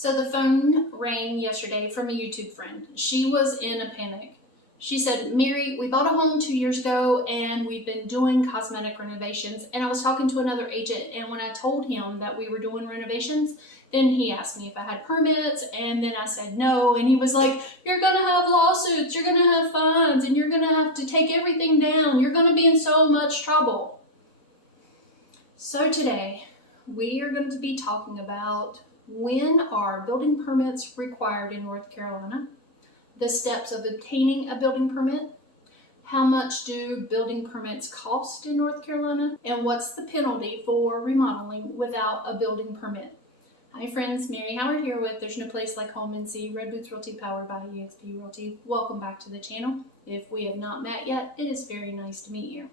So the phone rang yesterday from a YouTube friend. She was in a panic. She said, Mary, we bought a home 2 years ago and we've been doing cosmetic renovations. And I was talking to another agent, and when I told him that we were doing renovations, then he asked me if I had permits, and then I said no. And he was like, you're gonna have lawsuits, you're gonna have fines, and you're gonna have to take everything down. You're gonna be in so much trouble. So today, we are going to be talking about when are building permits required in North Carolina, the steps of obtaining a building permit, how much do building permits cost in North Carolina, and what's the penalty for remodeling without a building permit. Hi friends, Mary Howard here with There's No Place Like Home NC, Red Boots Realty powered by eXp Realty. Welcome back to the channel. If we have not met yet, it is very nice to meet you.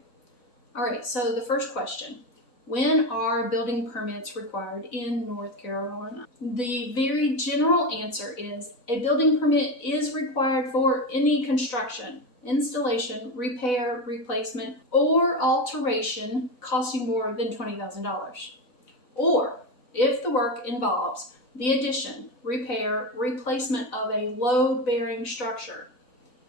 Alright, so the first question. When are building permits required in North Carolina? The very general answer is a building permit is required for any construction, installation, repair, replacement, or alteration costing more than $20,000. Or if the work involves the addition, repair, replacement of a load-bearing structure.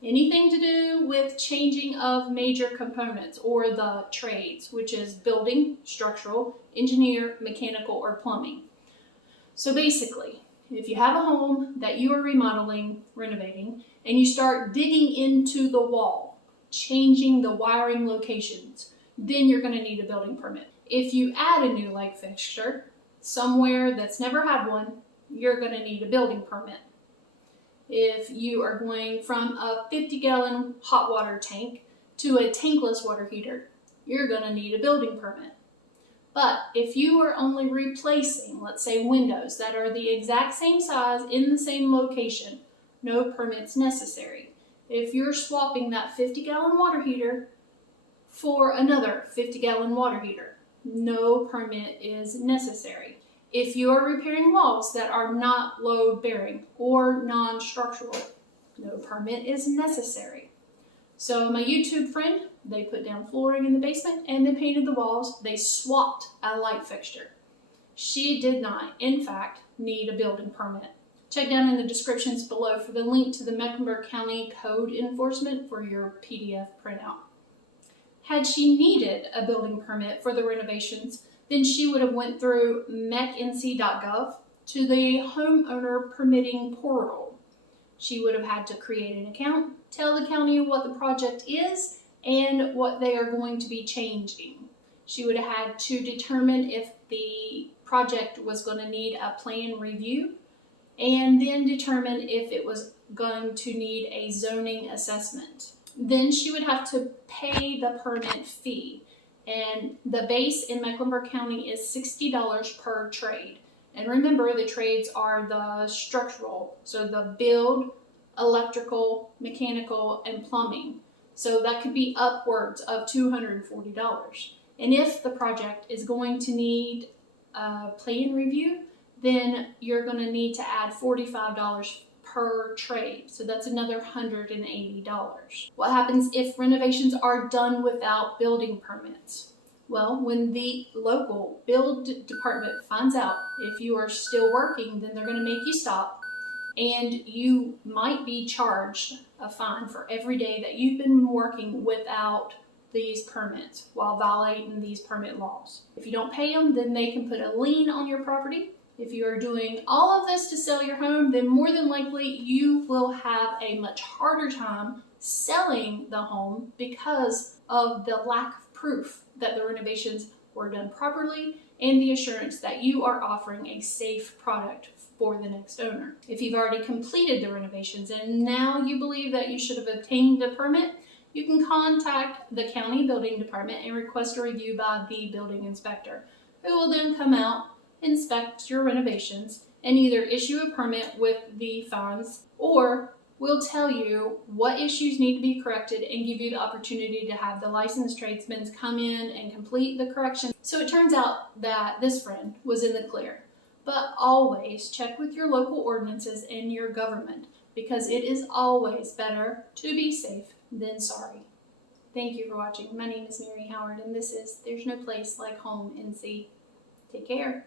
Anything to do with changing of major components or the trades, which is building, structural, engineer, mechanical, or plumbing. So basically, if you have a home that you are remodeling, renovating, and you start digging into the wall, changing the wiring locations, then you're going to need a building permit. If you add a new light fixture somewhere that's never had one, you're going to need a building permit. If you are going from a 50-gallon hot water tank to a tankless water heater, you're going to need a building permit. But if you are only replacing, let's say, windows that are the exact same size in the same location, no permit's necessary. If you're swapping that 50-gallon water heater for another 50-gallon water heater, no permit is necessary. If you are repairing walls that are not load-bearing or non-structural, no permit is necessary. So my YouTube friend, they put down flooring in the basement and they painted the walls. They swapped a light fixture. She did not, in fact, need a building permit. Check down in the descriptions below for the link to the Mecklenburg County Code Enforcement for your PDF printout. Had she needed a building permit for the renovations, then she would have went through mecnc.gov to the homeowner permitting portal. She would have had to create an account, tell the county what the project is and what they are going to be changing. She would have had to determine if the project was going to need a plan review and then determine if it was going to need a zoning assessment. Then she would have to pay the permit fee. And the base in Mecklenburg County is $60 per trade. And remember, the trades are the structural, so the build, electrical, mechanical, and plumbing. So that could be upwards of $240. And if the project is going to need a plan review, then you're going to need to add $45 per trade. So that's another $180. What happens if renovations are done without building permits? Well, when the local build department finds out if you are still working, then they're going to make you stop, and you might be charged a fine for every day that you've been working without these permits while violating these permit laws. If you don't pay them, then they can put a lien on your property. If you are doing all of this to sell your home, then more than likely you will have a much harder time selling the home because of the lack of proof that the renovations were done properly and the assurance that you are offering a safe product for the next owner. If you've already completed the renovations and now you believe that you should have obtained a permit, you can contact the county building department and request a review by the building inspector, who will then come out, inspect your renovations, and either issue a permit with the fines or will tell you what issues need to be corrected and give you the opportunity to have the licensed tradesmen come in and complete the correction. So it turns out that this friend was in the clear. But always check with your local ordinances and your government, because it is always better to be safe than sorry. Thank you for watching. My name is Mary Howard, and this is There's No Place Like Home NC. Take care.